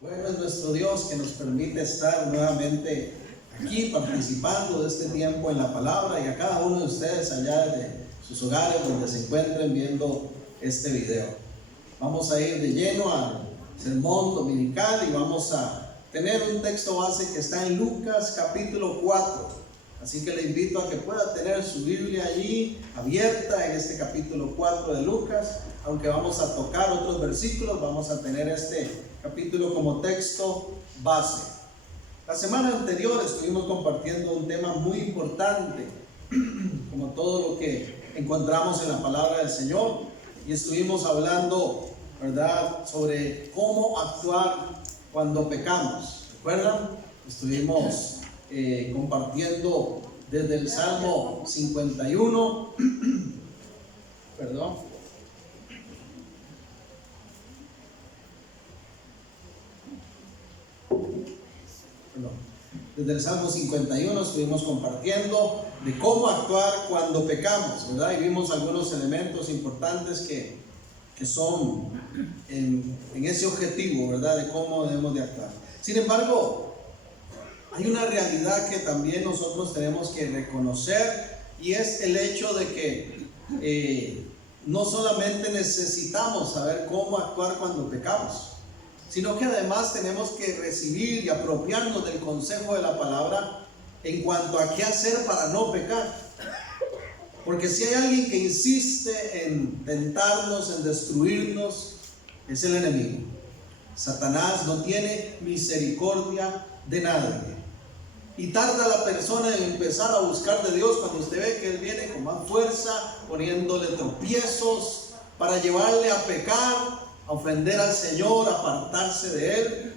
Bueno es nuestro Dios que nos permite estar nuevamente aquí participando de este tiempo en la palabra, y a cada uno de ustedes allá de sus hogares donde se encuentren viendo este video. Vamos a ir de lleno al sermón dominical y vamos a tener un texto base que está en Lucas capítulo 4. Así que le invito a que pueda tener su Biblia allí abierta en este capítulo 4 de Lucas. Aunque vamos a tocar otros versículos, vamos a tener este capítulo como texto base. La semana anterior estuvimos compartiendo un tema muy importante, como todo lo que encontramos en la palabra del Señor, y estuvimos hablando, ¿verdad?, sobre cómo actuar cuando pecamos. ¿Recuerdan? Estuvimos compartiendo desde el Salmo 51, perdón. Desde el Salmo 51 estuvimos compartiendo de cómo actuar cuando pecamos, ¿verdad? Y vimos algunos elementos importantes que son en ese objetivo, ¿verdad? De cómo debemos de actuar. Sin embargo, hay una realidad que también nosotros tenemos que reconocer, y es el hecho de que no solamente necesitamos saber cómo actuar cuando pecamos, sino que además tenemos que recibir y apropiarnos del consejo de la palabra en cuanto a qué hacer para no pecar. Porque si hay alguien que insiste en tentarnos, en destruirnos, es el enemigo. Satanás no tiene misericordia de nadie. Y tarda la persona en empezar a buscar de Dios cuando usted ve que Él viene con más fuerza, poniéndole tropiezos para llevarle a pecar, a ofender al Señor, a apartarse de Él.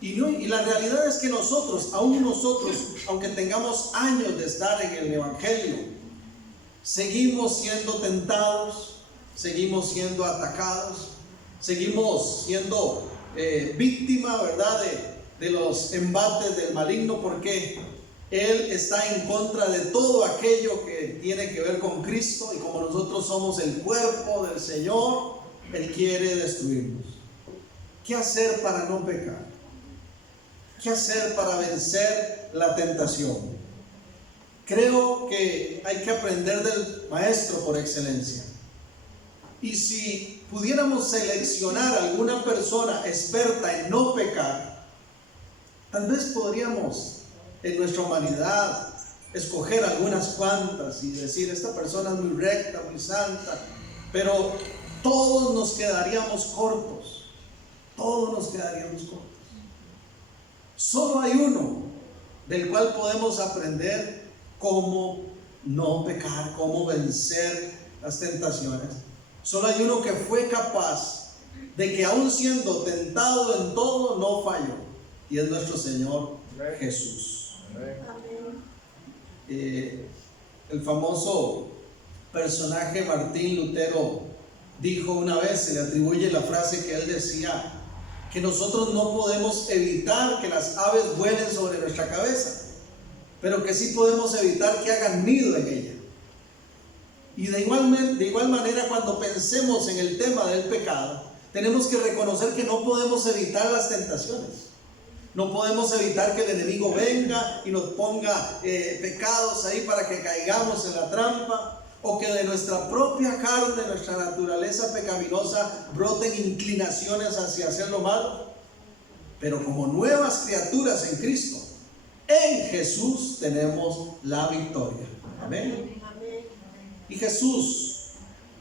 Y la realidad es que nosotros, aunque tengamos años de estar en el Evangelio, seguimos siendo tentados, seguimos siendo atacados, seguimos siendo víctimas, ¿verdad?, de los embates del maligno, porque Él está en contra de todo aquello que tiene que ver con Cristo, y como nosotros somos el cuerpo del Señor, Él quiere destruirnos. ¿Qué hacer para no pecar? ¿Qué hacer para vencer la tentación? Creo que hay que aprender del maestro por excelencia. Y si pudiéramos seleccionar a alguna persona experta en no pecar, tal vez podríamos en nuestra humanidad escoger algunas cuantas y decir: esta persona es muy recta, muy santa, pero todos nos quedaríamos cortos. Todos nos quedaríamos cortos. Solo hay uno del cual podemos aprender cómo no pecar, cómo vencer las tentaciones. Solo hay uno que fue capaz de que, aun siendo tentado en todo, no falló, y es nuestro Señor Jesús. El famoso personaje Martín Lutero dijo una vez, se le atribuye la frase que él decía, que nosotros no podemos evitar que las aves vuelen sobre nuestra cabeza, pero que sí podemos evitar que hagan nido en ella. Y de igual manera, cuando pensemos en el tema del pecado, tenemos que reconocer que no podemos evitar las tentaciones. No podemos evitar que el enemigo venga y nos ponga pecados ahí para que caigamos en la trampa, o que de nuestra propia carne, nuestra naturaleza pecaminosa, broten inclinaciones hacia hacer lo malo. Pero como nuevas criaturas en Cristo, en Jesús tenemos la victoria. Amén. Y Jesús,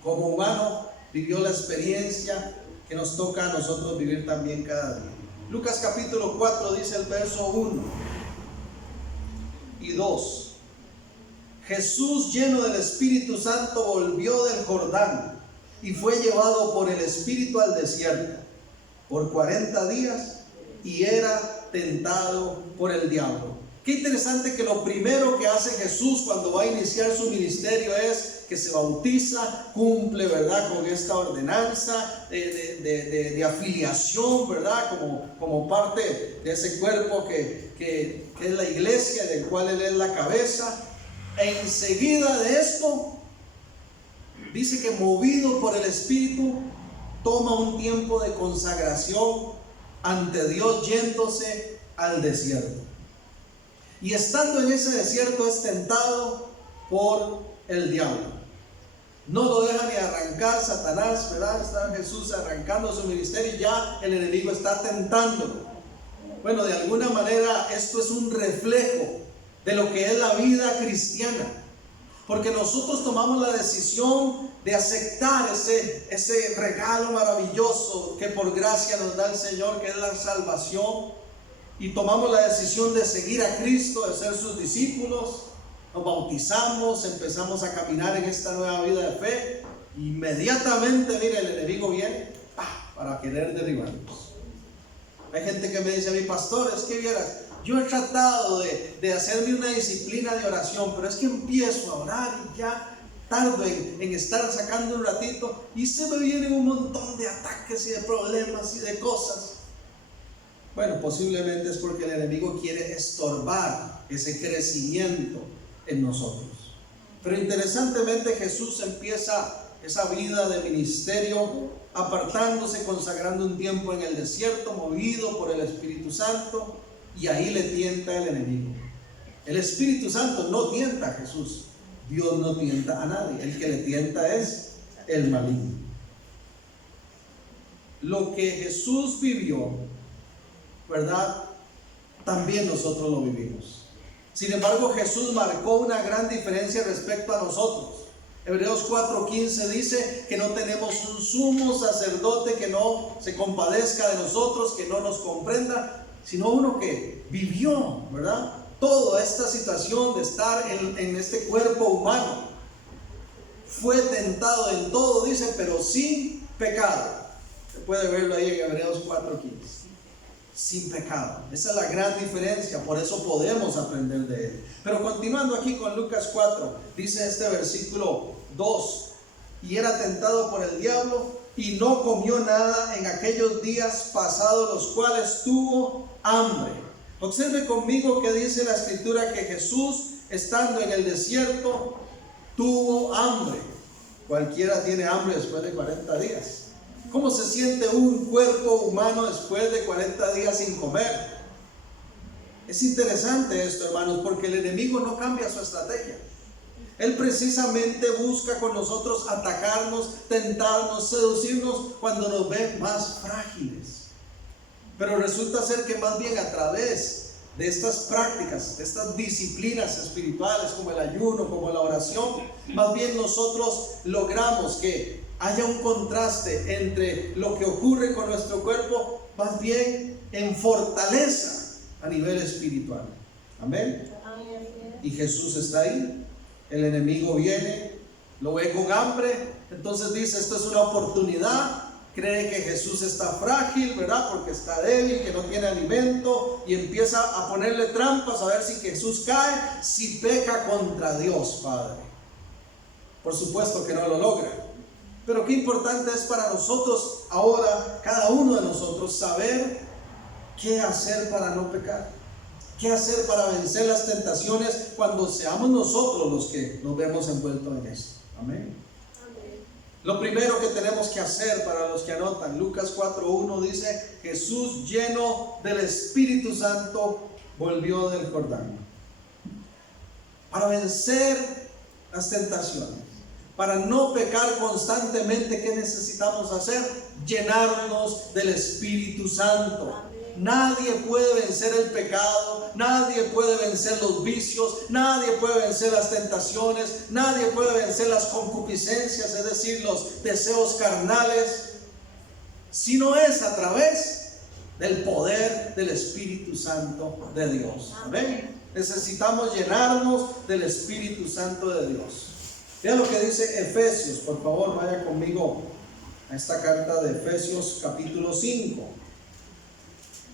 como humano, vivió la experiencia que nos toca a nosotros vivir también cada día. Lucas capítulo 4 dice el verso 1 y 2. Jesús, lleno del Espíritu Santo, volvió del Jordán y fue llevado por el Espíritu al desierto por 40 días y era tentado por el diablo. Qué interesante que lo primero que hace Jesús cuando va a iniciar su ministerio es que se bautiza, cumple, ¿verdad?, con esta ordenanza de afiliación, ¿verdad?, como parte de ese cuerpo que es la iglesia, del cual Él es la cabeza. E enseguida de esto, dice que movido por el Espíritu, toma un tiempo de consagración ante Dios yéndose al desierto. Y estando en ese desierto es tentado por el diablo. No lo deja ni arrancar Satanás, ¿verdad? Está Jesús arrancando su ministerio y ya el enemigo está tentándolo. Bueno, de alguna manera esto es un reflejo de lo que es la vida cristiana. Porque nosotros tomamos la decisión de aceptar ese regalo maravilloso que por gracia nos da el Señor, que es la salvación. Y tomamos la decisión de seguir a Cristo, de ser sus discípulos. Nos bautizamos, empezamos a caminar en esta nueva vida de fe. Inmediatamente, mire, el enemigo viene para querer derribarnos. Hay gente que me dice a mí, pastor, es que vieras, yo he tratado de hacerme una disciplina de oración, pero es que empiezo a orar y ya tardo en estar sacando un ratito y se me vienen un montón de ataques y de problemas y de cosas. Bueno, posiblemente es porque el enemigo quiere estorbar ese crecimiento en nosotros. Pero interesantemente Jesús empieza esa vida de ministerio apartándose, consagrando un tiempo en el desierto, movido por el Espíritu Santo, y ahí le tienta el enemigo. El Espíritu Santo no tienta a Jesús, Dios no tienta a nadie, el que le tienta es el maligno. Lo que Jesús vivió, ¿verdad? También nosotros lo vivimos. Sin embargo, Jesús marcó una gran diferencia respecto a nosotros. Hebreos 4:15 dice que no tenemos un sumo sacerdote que no se compadezca de nosotros, que no nos comprenda, sino uno que vivió, ¿verdad? Toda esta situación de estar en este cuerpo humano. Fue tentado en todo, dice, pero sin pecado. Se puede verlo ahí en Hebreos 4:15. Sin pecado. Esa es la gran diferencia, por eso podemos aprender de él. Pero continuando aquí con Lucas 4, dice este versículo 2: y era tentado por el diablo y no comió nada en aquellos días pasados, los cuales tuvo hambre. Observe conmigo que dice la escritura que Jesús, estando en el desierto, tuvo hambre. Cualquiera tiene hambre después de 40 días. ¿Cómo se siente un cuerpo humano después de 40 días sin comer? Es interesante esto, hermanos, porque el enemigo no cambia su estrategia. Él precisamente busca con nosotros atacarnos, tentarnos, seducirnos cuando nos ve más frágiles. Pero resulta ser que más bien a través de estas prácticas, de estas disciplinas espirituales como el ayuno, como la oración, más bien nosotros logramos que haya un contraste entre lo que ocurre con nuestro cuerpo, más bien en fortaleza a nivel espiritual. Amén. Y Jesús está ahí. El enemigo viene, lo ve con hambre, entonces dice, esto es una oportunidad. Cree que Jesús está frágil, ¿verdad? Porque está débil, que no tiene alimento, y empieza a ponerle trampas a ver si Jesús cae, si peca contra Dios Padre. Por supuesto que no lo logra. Pero qué importante es para nosotros ahora, cada uno de nosotros, saber qué hacer para no pecar. Qué hacer para vencer las tentaciones cuando seamos nosotros los que nos vemos envueltos en esto. Amén. Lo primero que tenemos que hacer, para los que anotan, Lucas 4:1 dice: Jesús, lleno del Espíritu Santo, volvió del Jordán. Para vencer las tentaciones, para no pecar constantemente, ¿qué necesitamos hacer? Llenarnos del Espíritu Santo. Nadie puede vencer el pecado, nadie puede vencer los vicios, nadie puede vencer las tentaciones, nadie puede vencer las concupiscencias, es decir, los deseos carnales, si no es a través del poder del Espíritu Santo de Dios. Amén. Necesitamos llenarnos del Espíritu Santo de Dios. Vean lo que dice Efesios, por favor, vaya conmigo a esta carta de Efesios capítulo 5.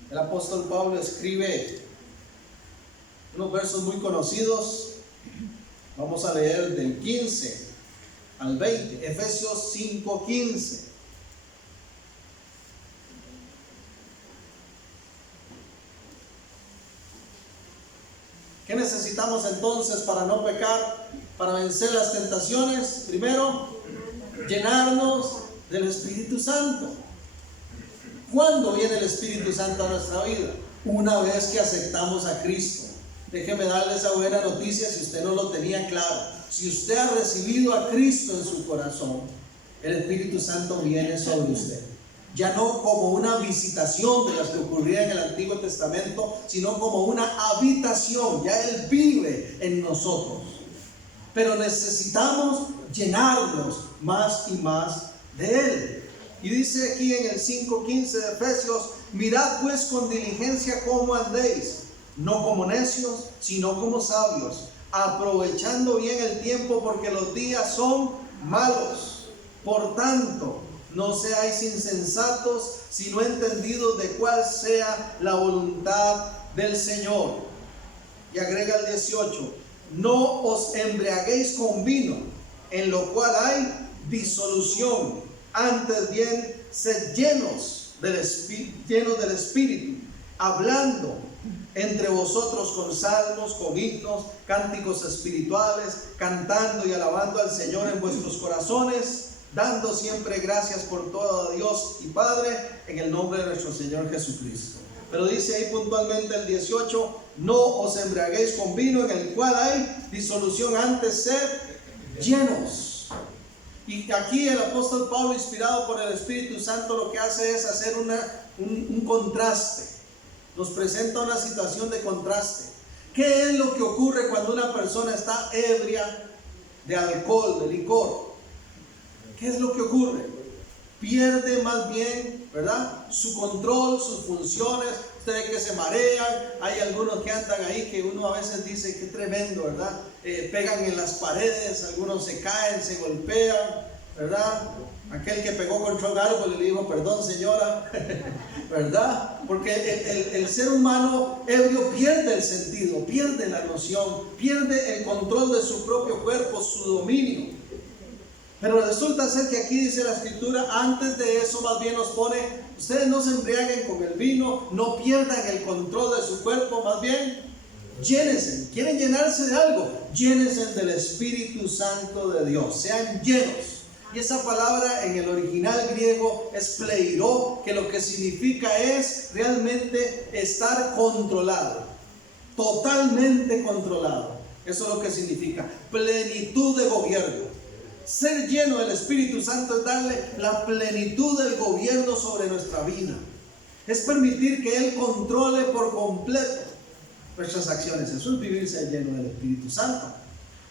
El apóstol Pablo escribe unos versos muy conocidos. Vamos a leer del 15 al 20. Efesios 5:15. ¿Qué necesitamos entonces para no pecar, para vencer las tentaciones? Primero, llenarnos del Espíritu Santo. ¿Cuándo viene el Espíritu Santo a nuestra vida? Una vez que aceptamos a Cristo. Déjeme darle esa buena noticia si usted no lo tenía claro. Si usted ha recibido a Cristo en su corazón, el Espíritu Santo viene sobre usted. Ya no como una visitación de las que ocurría en el Antiguo Testamento, sino como una habitación. Ya Él vive en nosotros. Pero necesitamos llenarnos más y más de Él. Y dice aquí en el 5:15 de Efesios: mirad pues con diligencia cómo andéis, no como necios, sino como sabios, aprovechando bien el tiempo, porque los días son malos. Por tanto, no seáis insensatos, sino entendidos de cuál sea la voluntad del Señor. Y agrega el 18: no os embriaguéis con vino, en lo cual hay disolución. Antes bien, sed llenos del Espíritu, hablando entre vosotros con salmos, con himnos, cánticos espirituales, cantando y alabando al Señor en vuestros corazones, dando siempre gracias por todo a Dios y Padre, en el nombre de nuestro Señor Jesucristo. Pero dice ahí puntualmente el 18: no os embriaguéis con vino, en el cual hay disolución, antes sed llenos. Y aquí el apóstol Pablo, inspirado por el Espíritu Santo, lo que hace es hacer un contraste. Nos presenta una situación de contraste. ¿Qué es lo que ocurre cuando una persona está ebria de alcohol, de licor? ¿Qué es lo que ocurre? Pierde más bien, ¿verdad?, su control, sus funciones. Ustedes que se marean, hay algunos que andan ahí que uno a veces dice que tremendo, ¿verdad? Pegan en las paredes, algunos se caen, se golpean, ¿verdad? Aquel que pegó contra un árbol y le dijo: perdón, señora, ¿verdad? Porque el ser humano ebrio pierde el sentido, pierde la noción, pierde el control de su propio cuerpo, su dominio. Pero resulta ser que aquí dice la Escritura, antes de eso más bien nos pone: ustedes no se embriaguen con el vino, no pierdan el control de su cuerpo, más bien llénense. ¿Quieren llenarse de algo? Llénense del Espíritu Santo de Dios, sean llenos. Y esa palabra en el original griego es pleiro, que lo que significa es realmente estar controlado, totalmente controlado. Eso es lo que significa plenitud de gobierno. Ser lleno del Espíritu Santo es darle la plenitud del gobierno sobre nuestra vida. Es permitir que Él controle por completo nuestras acciones. Eso es vivirse lleno del Espíritu Santo.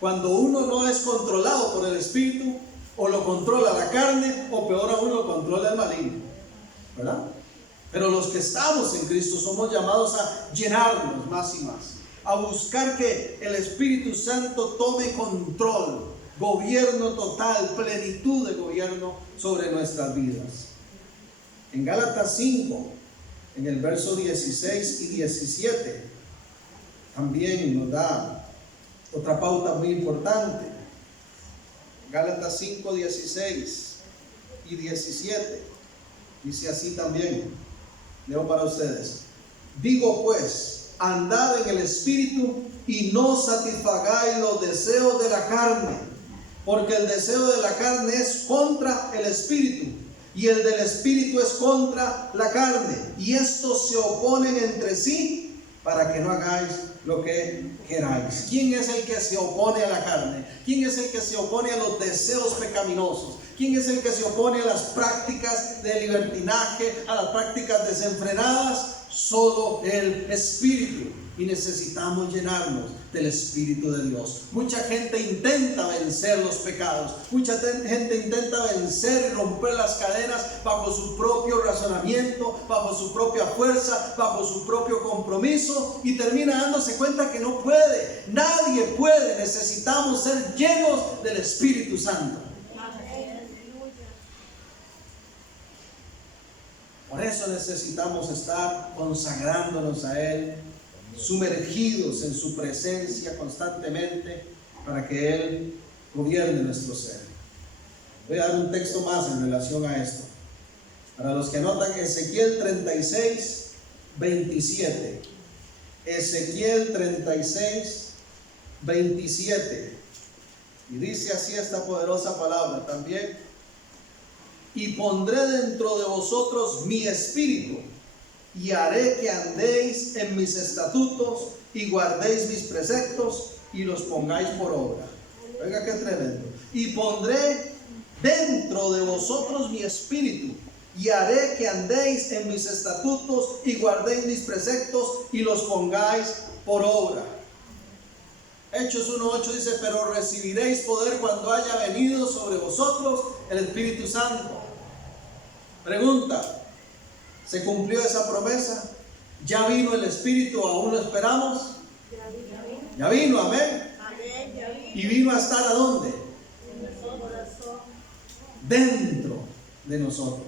Cuando uno no es controlado por el Espíritu, o lo controla la carne, o peor aún, lo controla el maligno, ¿verdad? Pero los que estamos en Cristo somos llamados a llenarnos más y más, a buscar que el Espíritu Santo tome control, gobierno total, plenitud de gobierno sobre nuestras vidas. En Gálatas 5, en el verso 16 y 17, también nos da otra pauta muy importante. Gálatas 5, 16 y 17, dice así también, leo para ustedes: digo pues, andad en el Espíritu y no satisfagáis los deseos de la carne, porque el deseo de la carne es contra el Espíritu, y el del Espíritu es contra la carne, y estos se oponen entre sí para que no hagáis lo que queráis. ¿Quién es el que se opone a la carne? ¿Quién es el que se opone a los deseos pecaminosos? ¿Quién es el que se opone a las prácticas de libertinaje, a las prácticas desenfrenadas? Solo el Espíritu. Y necesitamos llenarnos del Espíritu de Dios. Mucha gente intenta vencer los pecados. Mucha gente intenta vencer y romper las cadenas bajo su propio razonamiento, bajo su propia fuerza, bajo su propio compromiso, y termina dándose cuenta que no puede. Nadie puede. Necesitamos ser llenos del Espíritu Santo. Por eso necesitamos estar consagrándonos a Él, sumergidos en su presencia constantemente, para que Él gobierne nuestro ser. Voy a dar un texto más en relación a esto. Para los que anotan, Ezequiel 36, 27. Ezequiel 36, 27. Y dice así esta poderosa palabra también: y pondré dentro de vosotros mi espíritu, y haré que andéis en mis estatutos y guardéis mis preceptos y los pongáis por obra. Oiga qué tremendo. Y pondré dentro de vosotros mi espíritu, y haré que andéis en mis estatutos y guardéis mis preceptos y los pongáis por obra. Hechos 1:8 dice: pero recibiréis poder cuando haya venido sobre vosotros el Espíritu Santo. Pregunta: ¿se cumplió esa promesa? ¿Ya vino el Espíritu? ¿Aún lo esperamos? Ya vino, amén. ¿Y vino a estar a dónde? Dentro de nosotros.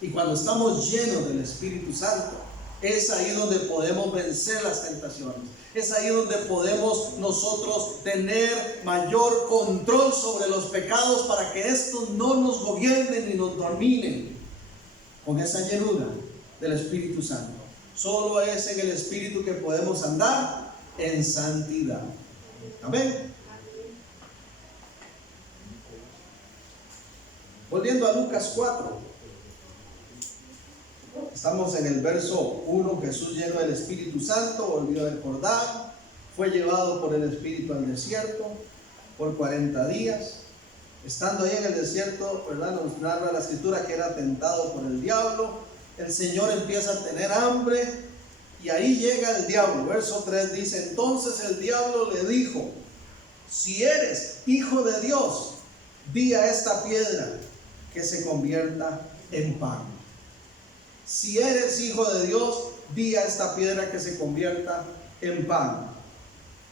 Y cuando estamos llenos del Espíritu Santo, es ahí donde podemos vencer las tentaciones. Es ahí donde podemos nosotros tener mayor control sobre los pecados, para que estos no nos gobiernen ni nos dominen. Con esa llenura del Espíritu Santo. Solo es en el Espíritu que podemos andar en santidad. Amén. Volviendo a Lucas 4. Estamos en el verso 1. Jesús, lleno del Espíritu Santo, volvió del Jordán, fue llevado por el Espíritu al desierto por 40 días. Estando ahí en el desierto, ¿verdad?, nos narra la escritura que era tentado por el diablo. El Señor empieza a tener hambre y ahí llega el diablo. Verso 3 dice: entonces el diablo le dijo: si eres hijo de Dios, di a esta piedra que se convierta en pan. Si eres hijo de Dios, di a esta piedra que se convierta en pan.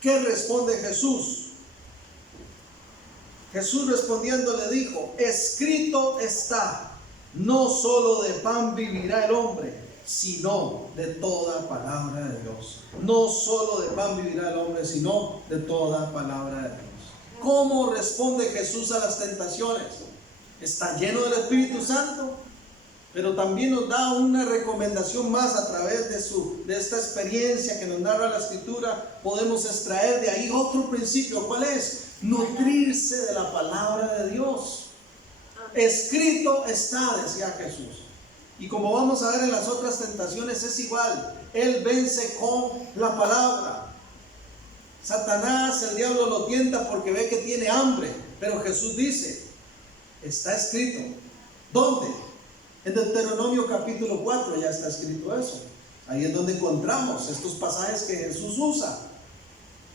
¿Qué responde Jesús? Jesús respondiendo le dijo: escrito está, no solo de pan vivirá el hombre, sino de toda palabra de Dios. No solo de pan vivirá el hombre, sino de toda palabra de Dios. ¿Cómo responde Jesús a las tentaciones? Está lleno del Espíritu Santo, pero también nos da una recomendación más a través de esta experiencia que nos narra la Escritura. Podemos extraer de ahí otro principio. ¿Cuál es? Nutrirse de la palabra de Dios. Escrito está, decía Jesús. Y como vamos a ver en las otras tentaciones, es igual. Él vence con la palabra. Satanás, el diablo, lo tienta porque ve que tiene hambre, pero Jesús dice: está escrito. ¿Dónde? En Deuteronomio capítulo 4 ya está escrito eso. Ahí es donde encontramos estos pasajes que Jesús usa.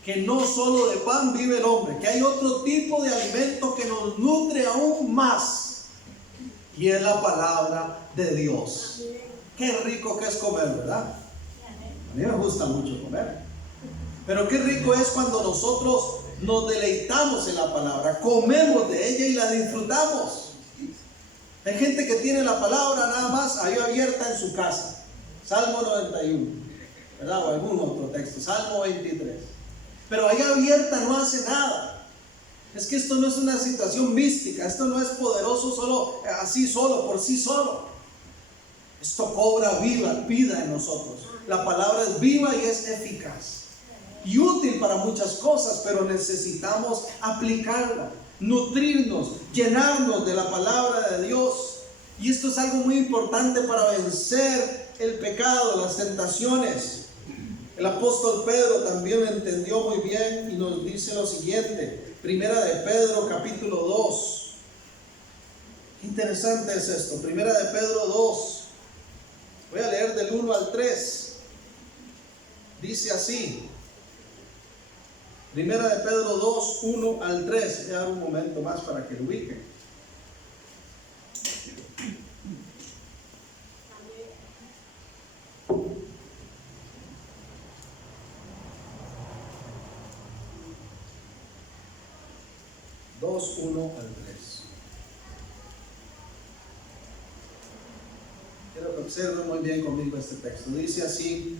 Que no solo de pan vive el hombre, que hay otro tipo de alimento que nos nutre aún más, y es la palabra de Dios. Qué rico que es comer, ¿verdad? A mí me gusta mucho comer, pero qué rico es cuando nosotros nos deleitamos en la palabra, comemos de ella y la disfrutamos. Hay gente que tiene la palabra nada más ahí abierta en su casa. Salmo 91, ¿verdad? O algún otro texto, Salmo 23. Pero ahí abierta no hace nada. Es que esto no es una situación mística, esto no es poderoso solo así, solo por sí solo. Esto cobra vida en nosotros. La palabra es viva y es eficaz y útil para muchas cosas, pero necesitamos aplicarla, nutrirnos, llenarnos de la palabra de Dios. Y esto es algo muy importante para vencer el pecado, las tentaciones. El apóstol Pedro también lo entendió muy bien y nos dice lo siguiente. Primera de Pedro capítulo 2. Qué interesante es esto. Primera de Pedro 2. Voy a leer del 1 al 3. Dice así. Primera de Pedro 2, 1 al 3. Voy a dar un momento más para que lo ubiquen. Dos, 1 al 3. Quiero que observen muy bien conmigo este texto. Dice así: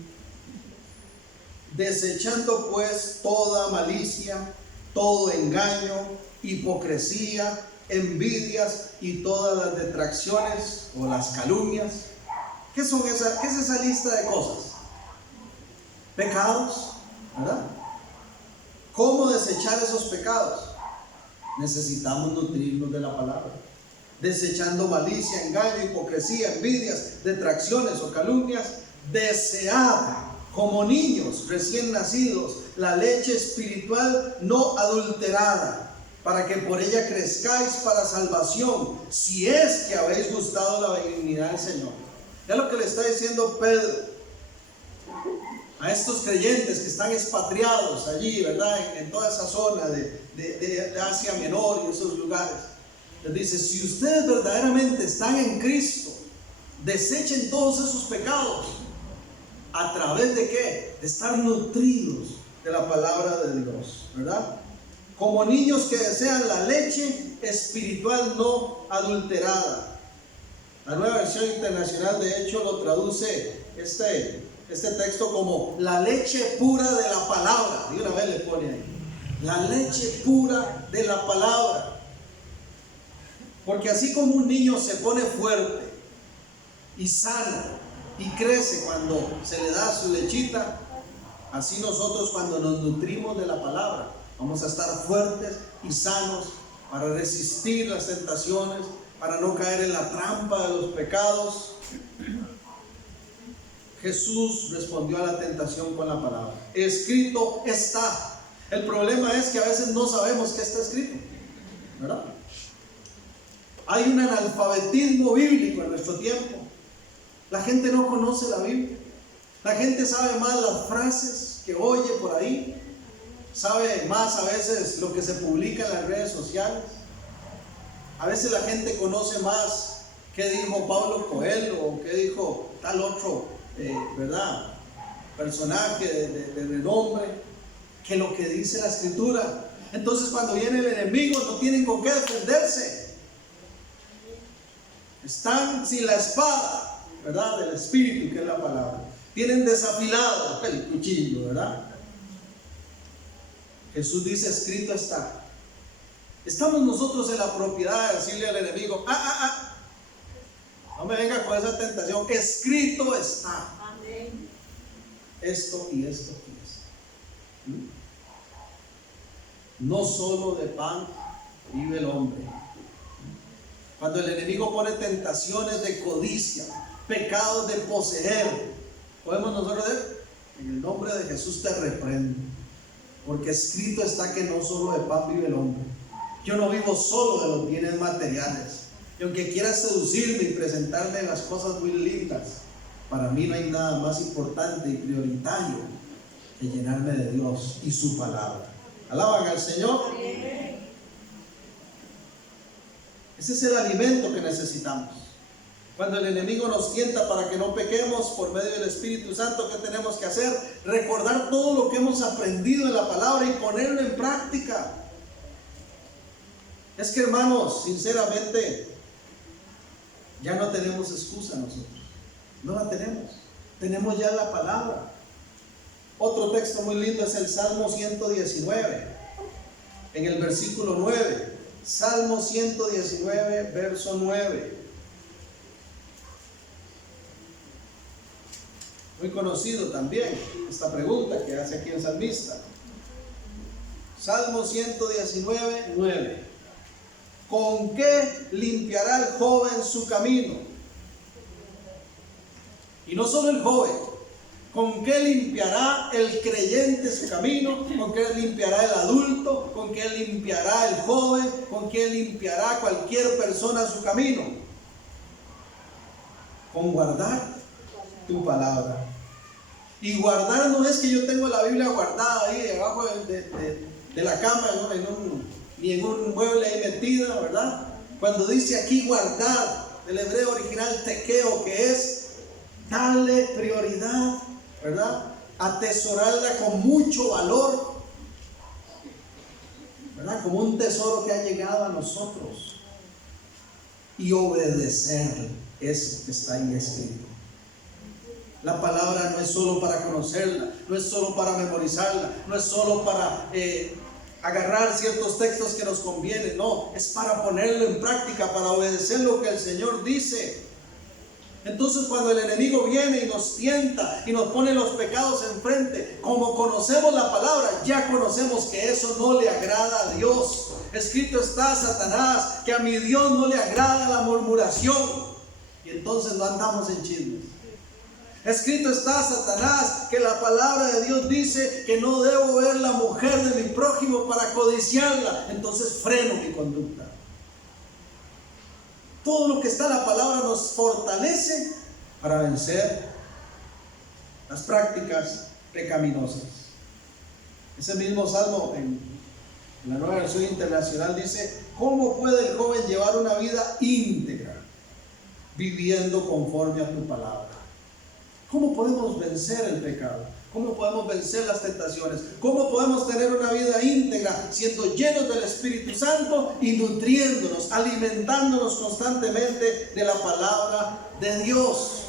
desechando pues toda malicia, todo engaño, hipocresía, envidias y todas las detracciones o las calumnias. ¿Qué es esa lista de cosas? Pecados, ¿verdad? ¿Cómo desechar esos pecados? Necesitamos nutrirnos de la palabra. desechando malicia, engaño, hipocresía, envidias, detracciones o calumnias. Desead como niños recién nacidos la leche espiritual no adulterada, para que por ella crezcáis para salvación, si es que habéis gustado la benignidad del Señor. Ya lo que le está diciendo Pedro a estos creyentes que están expatriados allí, ¿verdad? En toda esa zona de Asia Menor y esos lugares. Les dice, si ustedes verdaderamente están en Cristo, desechen todos esos pecados. ¿A través de qué? De estar nutridos de la palabra de Dios, ¿verdad? Como niños que desean la leche espiritual no adulterada. La Nueva Versión Internacional de hecho lo traduce este texto como la leche pura de la palabra. Y una vez le pone ahí, la leche pura de la palabra. Porque así como un niño se pone fuerte y sano y crece cuando se le da su lechita, así nosotros cuando nos nutrimos de la palabra vamos a estar fuertes y sanos para resistir las tentaciones, para no caer en la trampa de los pecados. Jesús respondió a la tentación con la palabra. Escrito está. El problema es que a veces no sabemos qué está escrito, ¿verdad? Hay un analfabetismo bíblico en nuestro tiempo. La gente no conoce la Biblia. La gente sabe más las frases que oye por ahí. Sabe más a veces lo que se publica en las redes sociales. A veces la gente conoce más qué dijo Pablo Coelho o qué dijo tal otro, ¿verdad? Personaje de renombre, que lo que dice la Escritura. Entonces cuando viene el enemigo no tienen con qué defenderse. Están sin la espada, ¿verdad? Del Espíritu, que es la palabra. Tienen desafilado el cuchillo, ¿verdad? Jesús dice, escrito está. Estamos nosotros en la propiedad de decirle al enemigo, no me venga con esa tentación, escrito está. Amén. Esto y esto y esto. No solo de pan vive el hombre. Cuando el enemigo pone tentaciones de codicia, pecados de poseer, podemos nosotros decir, en el nombre de Jesús te reprendo, porque escrito está que no solo de pan vive el hombre. Yo no vivo solo de los bienes materiales. Y aunque quieras seducirme y presentarme las cosas muy lindas, para mí no hay nada más importante y prioritario que llenarme de Dios y su palabra. ¿Alaban al Señor? Ese es el alimento que necesitamos. Cuando el enemigo nos tienta para que no pequemos por medio del Espíritu Santo, ¿qué tenemos que hacer? Recordar todo lo que hemos aprendido en la palabra y ponerlo en práctica. Es que, hermanos, sinceramente, ya no tenemos excusa nosotros. No la tenemos. Tenemos ya la palabra. Otro texto muy lindo es el Salmo 119, en el versículo 9. Salmo 119, verso 9. Muy conocido también esta pregunta que hace aquí el salmista. Salmo 119, 9. ¿Con qué limpiará el joven su camino? Y no solo el joven. ¿Con qué limpiará el creyente su camino? ¿Con qué limpiará el adulto? ¿Con qué limpiará el joven? ¿Con qué limpiará cualquier persona su camino? Con guardar tu palabra. Y guardar no es que yo tengo la Biblia guardada ahí debajo de la cama, ni en un mueble ahí metida, ¿verdad? Cuando dice aquí guardar, del hebreo original tequeo, que es darle prioridad, ¿verdad? Atesorarla con mucho valor, ¿verdad? Como un tesoro que ha llegado a nosotros. Y obedecer eso que está ahí escrito. La palabra no es solo para conocerla, no es solo para memorizarla, no es solo para agarrar ciertos textos que nos convienen, no, es para ponerlo en práctica, para obedecer lo que el Señor dice. Entonces cuando el enemigo viene y nos tienta y nos pone los pecados enfrente, como conocemos la palabra, ya conocemos que eso no le agrada a Dios. Escrito está, Satanás, que a mi Dios no le agrada la murmuración. Y entonces no andamos en chismes. Escrito está, Satanás, que la palabra de Dios dice que no debo ver la mujer de mi prójimo para codiciarla. Entonces freno mi conducta. Todo lo que está en la palabra nos fortalece para vencer las prácticas pecaminosas. Ese mismo salmo en la Nueva Versión Internacional dice: ¿cómo puede el joven llevar una vida íntegra viviendo conforme a tu palabra? ¿Cómo podemos vencer el pecado? ¿Cómo podemos vencer las tentaciones? ¿Cómo podemos tener una vida íntegra siendo llenos del Espíritu Santo y nutriéndonos, alimentándonos constantemente de la palabra de Dios?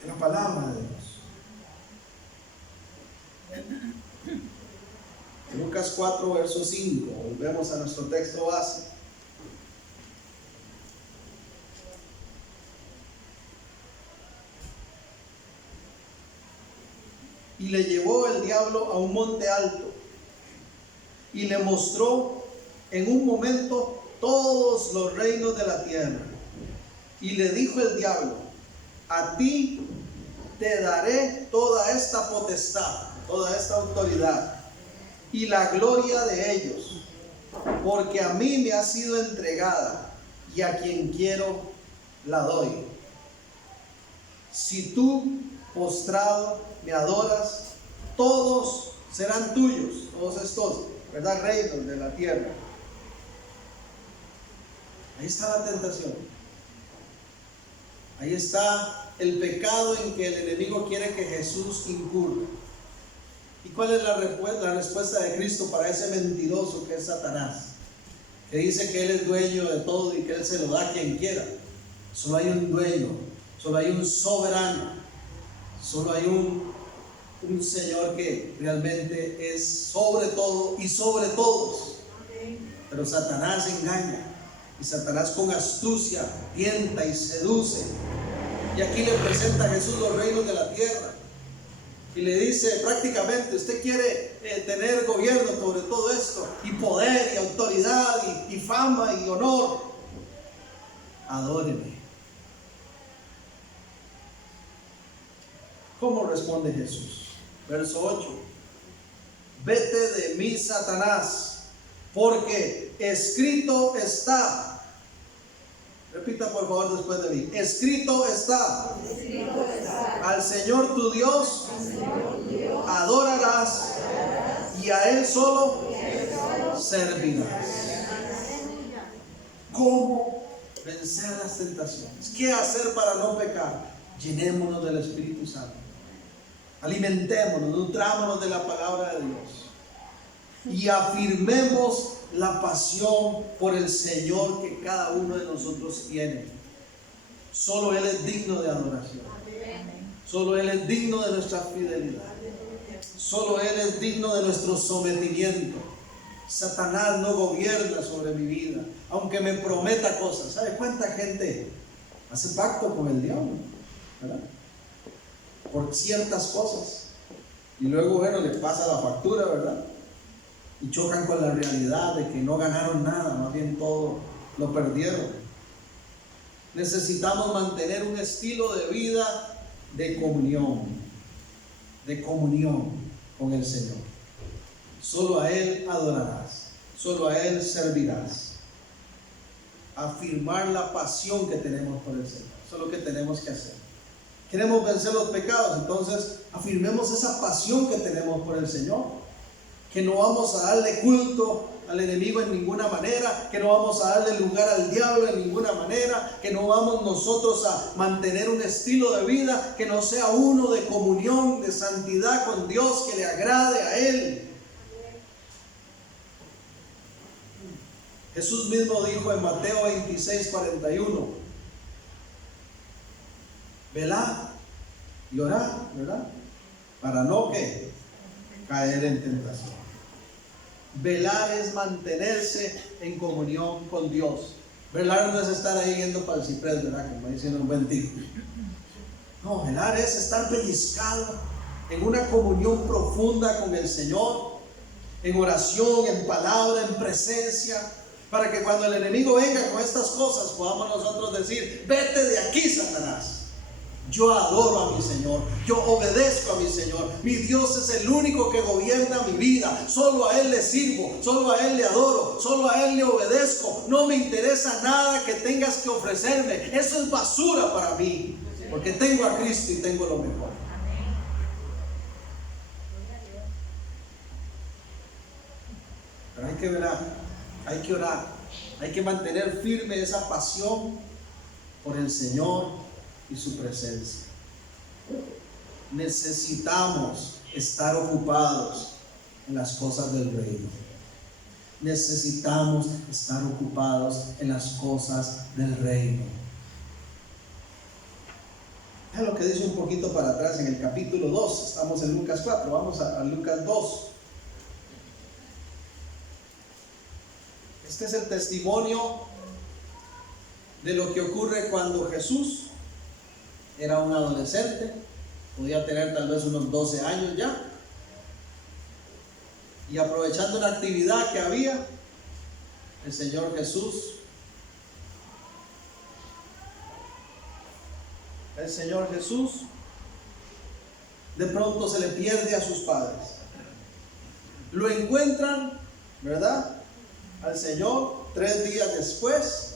De la palabra de Dios. Lucas 4, verso 5. Volvemos a nuestro texto base. Y le llevó el diablo a un monte alto y le mostró en un momento todos los reinos de la tierra. Y le dijo el diablo: a ti te daré toda esta potestad, toda esta autoridad y la gloria de ellos, porque a mí me ha sido entregada y a quien quiero la doy. Si tú, postrado, me adoras, todos serán tuyos, todos estos, ¿verdad?, reinos de la tierra. Ahí está la tentación. Ahí está el pecado en que el enemigo quiere que Jesús incurra. ¿Y cuál es la respuesta de Cristo para ese mentiroso que es Satanás? Que dice que Él es dueño de todo y que Él se lo da a quien quiera. Solo hay un dueño, solo hay un soberano, solo hay un Señor que realmente es sobre todo y sobre todos. Pero Satanás engaña, y Satanás con astucia tienta y seduce. Y aquí le presenta a Jesús los reinos de la tierra y le dice prácticamente: usted quiere tener gobierno sobre todo esto, y poder y autoridad y fama y honor, adóreme. ¿Cómo responde Jesús? Verso 8: vete de mí, Satanás, porque escrito está. Repita por favor después de mí: escrito está. Al Señor tu Dios adorarás, y a Él solo servirás. ¿Cómo vencer las tentaciones? ¿Qué hacer para no pecar? Llenémonos del Espíritu Santo. Alimentémonos, nutrámonos de la palabra de Dios y afirmemos la pasión por el Señor que cada uno de nosotros tiene. Solo Él es digno de adoración. Solo Él es digno de nuestra fidelidad. Solo Él es digno de nuestro sometimiento. Satanás no gobierna sobre mi vida, aunque me prometa cosas. ¿Sabe cuánta gente hace pacto con el diablo? ¿Verdad? Por ciertas cosas, y luego, bueno, les pasa la factura, ¿verdad? Y chocan con la realidad de que no ganaron nada, más bien todo lo perdieron. Necesitamos mantener un estilo de vida de comunión con el Señor. Solo a Él adorarás, solo a Él servirás. Afirmar la pasión que tenemos por el Señor, eso es lo que tenemos que hacer. Queremos vencer los pecados, entonces afirmemos esa pasión que tenemos por el Señor, que no vamos a darle culto al enemigo en ninguna manera, que no vamos a darle lugar al diablo en ninguna manera, que no vamos nosotros a mantener un estilo de vida que no sea uno de comunión, de santidad con Dios, que le agrade a Él. Jesús mismo dijo en Mateo 26:41: velad y orad, ¿verdad? Para no caer en tentación. Velar es mantenerse en comunión con Dios. Velar no es estar ahí yendo para el ciprés, ¿verdad? Como dicen un buen tío. No, velar es estar pellizcado en una comunión profunda con el Señor, en oración, en palabra, en presencia, para que cuando el enemigo venga con estas cosas podamos nosotros decir: vete de aquí, Satanás. Yo adoro a mi Señor, yo obedezco a mi Señor, mi Dios es el único que gobierna mi vida, solo a Él le sirvo, solo a Él le adoro, solo a Él le obedezco, no me interesa nada que tengas que ofrecerme, eso es basura para mí, porque tengo a Cristo y tengo lo mejor. Pero hay que velar, hay que orar, hay que mantener firme esa pasión por el Señor y su presencia. Necesitamos estar ocupados en las cosas del reino. Necesitamos estar ocupados en las cosas del reino. Es lo que dice un poquito para atrás en el capítulo 2. Estamos en Lucas 4, vamos a Lucas 2. Este es el testimonio de lo que ocurre cuando Jesús era un adolescente, podía tener tal vez unos 12 años ya, y aprovechando una actividad que había, el Señor Jesús de pronto se le pierde a sus padres. Lo encuentran, ¿verdad?, al Señor 3 días después.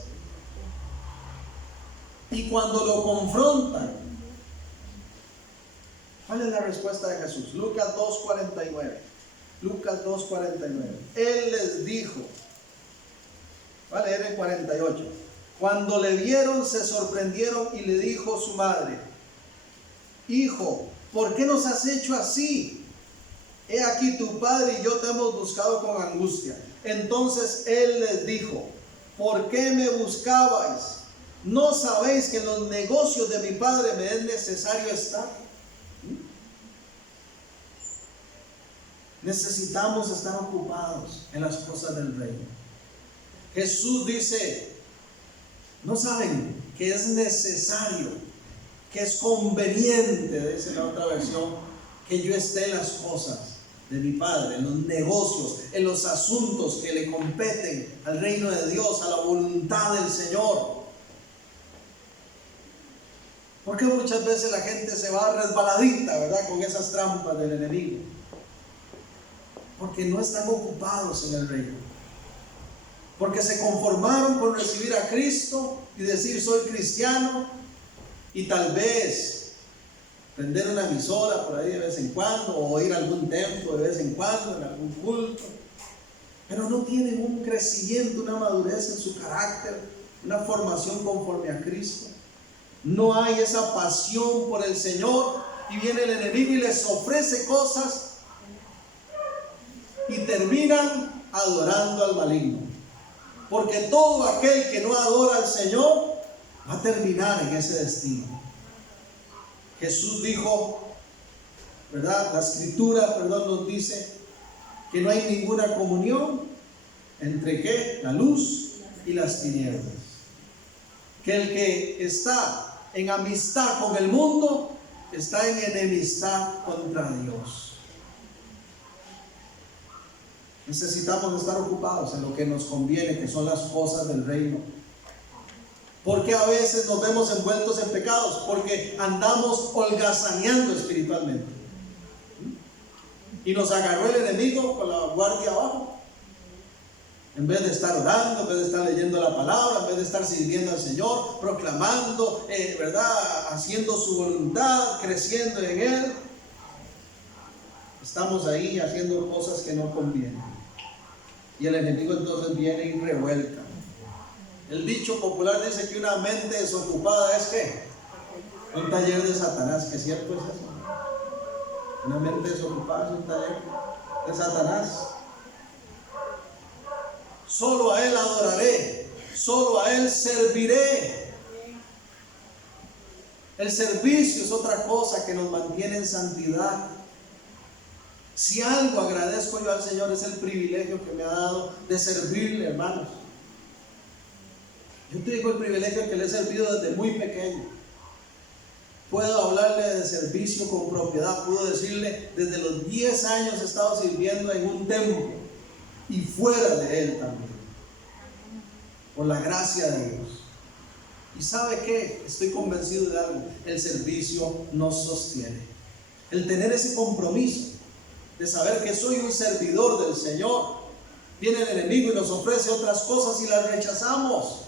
Y cuando lo confrontan, ¿cuál es la respuesta de Jesús? Lucas 2:49. Lucas 2:49. Él les dijo, va a leer el 48. Cuando le vieron, se sorprendieron y le dijo su madre: Hijo, ¿por qué nos has hecho así? He aquí tu padre y yo te hemos buscado con angustia. Entonces él les dijo: ¿por qué me buscabais? ¿No sabéis que en los negocios de mi padre me es necesario estar? Necesitamos estar ocupados en las cosas del reino. Jesús dice: ¿no saben que es necesario, que es conveniente, dice la otra versión, que yo esté en las cosas de mi Padre, en los negocios, en los asuntos que le competen al reino de Dios, a la voluntad del Señor? Porque muchas veces la gente se va resbaladita, ¿verdad?, con esas trampas del enemigo. Porque no están ocupados en el reino. Porque se conformaron con recibir a Cristo y decir: soy cristiano, y tal vez prender una emisora por ahí de vez en cuando, o ir a algún templo de vez en cuando, en algún culto. Pero no tienen un crecimiento, una madurez en su carácter, una formación conforme a Cristo. No hay esa pasión por el Señor, y viene el enemigo y les ofrece cosas y terminan adorando al maligno. Porque todo aquel que no adora al Señor va a terminar en ese destino. Jesús dijo, ¿verdad?, la escritura, nos dice que no hay ninguna comunión entre ¿qué? La luz y las tinieblas. Que el que está en amistad con el mundo está en enemistad contra Dios. Necesitamos estar ocupados en lo que nos conviene, que son las cosas del reino. Porque a veces nos vemos envueltos en pecados, porque andamos holgazaneando espiritualmente. Y nos agarró el enemigo con la guardia abajo. En vez de estar orando, en vez de estar leyendo la palabra, en vez de estar sirviendo al Señor, proclamando, ¿verdad?, haciendo su voluntad, creciendo en Él, estamos ahí haciendo cosas que no convienen. Y el enemigo entonces viene y revuelca. El dicho popular dice que una mente desocupada es ¿qué? Un taller de Satanás. ¿Qué cierto es eso? Una mente desocupada es un taller de Satanás. Solo a Él adoraré, solo a Él serviré. El servicio es otra cosa que nos mantiene en santidad. Si algo agradezco yo al Señor es el privilegio que me ha dado de servirle, hermanos. Yo tengo el privilegio que le he servido desde muy pequeño. Puedo hablarle de servicio con propiedad. Puedo decirle, desde los 10 años he estado sirviendo en un templo y fuera de él también, por la gracia de Dios. ¿Y sabe qué? Estoy convencido de algo: el servicio nos sostiene. El tener ese compromiso de saber que soy un servidor del Señor. Viene el enemigo y nos ofrece otras cosas y las rechazamos.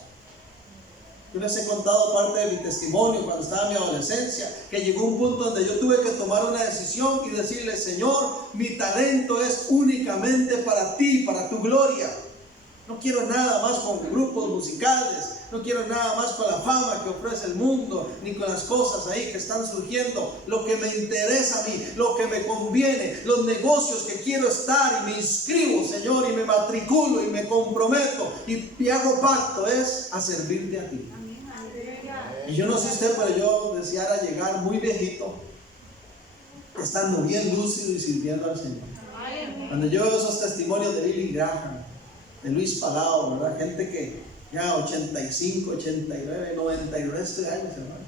Yo les he contado parte de mi testimonio cuando estaba en mi adolescencia, que llegó un punto donde yo tuve que tomar una decisión y decirle: Señor, mi talento es únicamente para ti, para tu gloria. No quiero nada más con grupos musicales, no quiero nada más con la fama que ofrece el mundo, ni con las cosas ahí que están surgiendo. Lo que me interesa a mí, lo que me conviene, los negocios que quiero estar, y me inscribo, Señor, y me matriculo y me comprometo y hago pacto, es a servirte a ti. Y yo no sé usted, pero yo deseara llegar muy viejito, estando bien lúcido y sirviendo al Señor. Cuando yo veo esos testimonios de Billy Graham, de Luis Palau, ¿verdad? Gente que ya 85, 89, 90 y resto de años, hermano,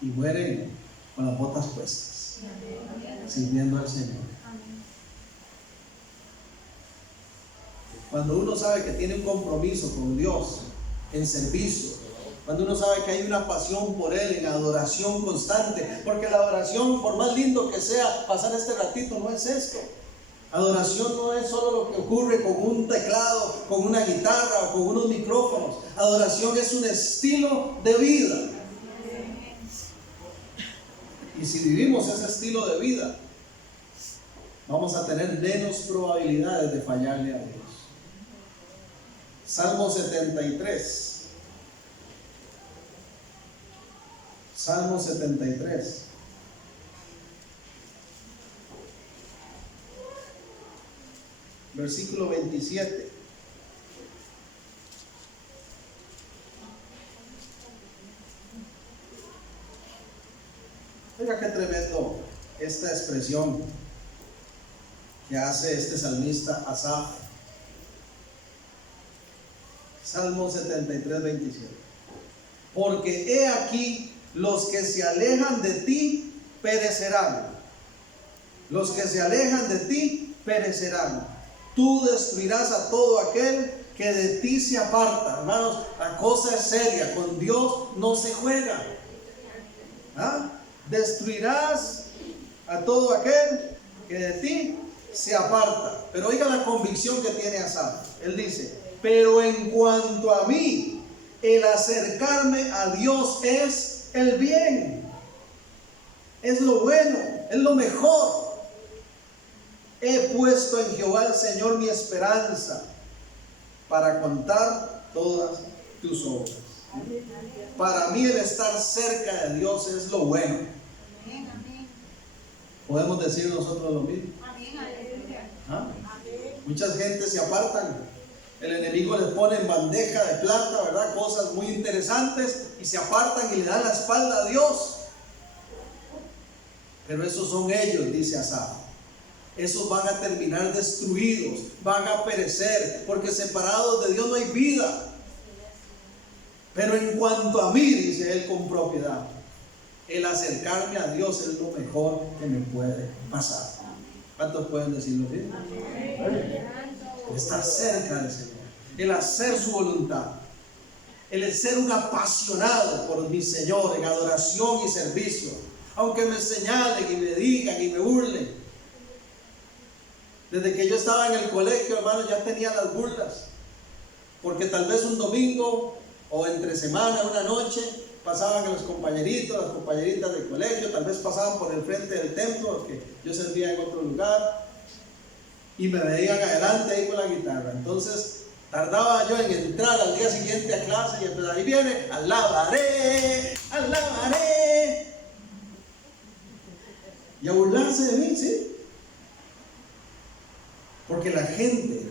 y mueren con las botas puestas, sirviendo al Señor. Cuando uno sabe que tiene un compromiso con Dios en servicio, cuando uno sabe que hay una pasión por Él en adoración constante, porque la adoración, por más lindo que sea pasar este ratito, no es esto. Adoración no es solo lo que ocurre con un teclado, con una guitarra o con unos micrófonos. Adoración es un estilo de vida. Y si vivimos ese estilo de vida, vamos a tener menos probabilidades de fallarle a Dios. Salmo 73. Salmo 73. Versículo 27. Oiga qué tremendo esta expresión que hace este salmista Asaf. Salmo 73, 27. Porque he aquí, los que se alejan de ti perecerán. Los que se alejan de ti perecerán. Tú destruirás a todo aquel que de ti se aparta. Hermanos, la cosa es seria. Con Dios no se juega. Destruirás a todo aquel que de ti se aparta. Pero oiga la convicción que tiene Asaf. Él dice: pero en cuanto a mí, el acercarme a Dios es el bien, es lo bueno, es lo mejor. He puesto en Jehová el Señor mi esperanza, para contar todas tus obras. Para mí el estar cerca de Dios es lo bueno. ¿Podemos decir nosotros lo mismo? Muchas gentes se apartan. El enemigo les pone en bandeja de plata, ¿verdad?, cosas muy interesantes, y se apartan y le dan la espalda a Dios. Pero esos son ellos, dice Asaf. Esos van a terminar destruidos, van a perecer, porque separados de Dios no hay vida. Pero en cuanto a mí, dice él con propiedad, el acercarme a Dios es lo mejor que me puede pasar. ¿Cuántos pueden decir lo mismo? El estar cerca del Señor, el hacer su voluntad, el ser un apasionado por mi Señor en adoración y servicio, aunque me señalen y me digan y me burlen. Desde que yo estaba en el colegio, hermano, ya tenía las burlas, porque tal vez un domingo o entre semana, una noche, pasaban los compañeritos, las compañeritas del colegio, tal vez pasaban por el frente del templo, porque yo servía en otro lugar, y me veían adelante ahí con la guitarra. Entonces tardaba yo en entrar al día siguiente a clase, y entonces ahí viene: alabaré, alabaré, y a burlarse de mí, ¿sí? Porque la gente